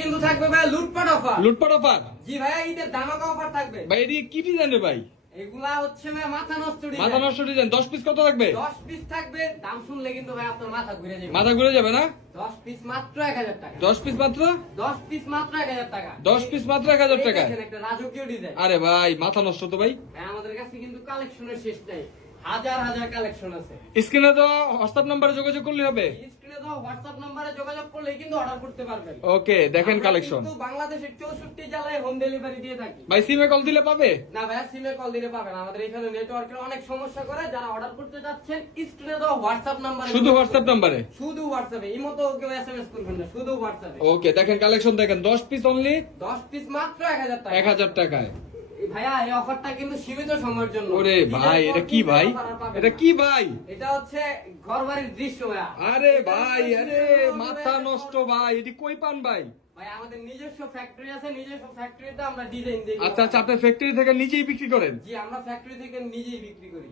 কিন্তু থাকবে ভাই লুটপাট অফার। লুটপাট অফার? জি ভাই, ঈদের ধামাকা অফার থাকবে ভাই এদিকে কি ডিজাইন রে ভাই? এগুলা হচ্ছে ভাই মাথা নষ্ট ডিজাইন। মাথা নষ্ট ডিজাইন। 10 পিস কত থাকবে? 10 পিস থাকবে, দাম শুনলে কিন্তু ভাই আপনার মাথা ঘুরে যাবে। মাথা ঘুরে যাবে না? 10 পিস মাত্র 1000 টাকা। 10 পিস মাত্র? 10 পিস মাত্র 1000 টাকা। 10 পিস মাত্র 1000 টাকা? দেখেন একটা রাজকীয় ডিজাইন। আরে ভাই মাথা নষ্ট তো ভাই। ভাই আমাদের কাছে কিন্তু কালেকশনের শেষ নাই, হাজার হাজার কালেকশন আছে। স্ক্রিনে তো হোয়াটসঅ্যাপ নম্বরে যোগাযোগ করলে হবে। স্ক্রিনে তো হোয়াটসঅ্যাপ নম্বরে যোগাযোগ করলে কিন্তু অর্ডার করতে পারবেন। ওকে, দেখেন আমরা কালেকশন। কিন্তু বাংলাদেশের 64 জেলায় হোম ডেলিভারি দিয়ে থাকি। ভাই সিমে কল দিলে পাবে? না ভাই, সিমে কল দিলে পাবেন। আমাদের এখানে নেটওয়ার্কের অনেক সমস্যা করে। যারা অর্ডার করতে যাচ্ছেন স্ক্রিনে তো হোয়াটসঅ্যাপ নাম্বার, শুধু হোয়াটসঅ্যাপ নম্বরে? শুধু হোয়াটসঅ্যাপে, ইমোতেও কেউ এসএমএস করবেন না, শুধু হোয়াটসঅ্যাপে। ওকে, দেখেন কালেকশন দেখেন। 10 পিস অনলি 10 পিস মাত্র 1000 টাকা। 1000 টাকায়। ভাইয়া এই অফারটা কিন্তু সীমিত সময়ের জন্য। ওরে ভাই, এটা কি ভাই? এটা কি ভাই? এটা হচ্ছে ঘরবাড়ির দৃশ্য ভাইয়া। আরে ভাই, আরে মাথা নষ্ট ভাই, এটি কই পান ভাই? ভাই আমাদের নিজস্ব ফ্যাক্টরি আছে, নিজস্ব ফ্যাক্টরিতে আমরা ডিজাইন দিই। আচ্ছা আচ্ছা, আপনি ফ্যাক্টরি থেকে নিজেই বিক্রি করেন? জি, আমরা ফ্যাক্টরি থেকে নিজেই বিক্রি করি।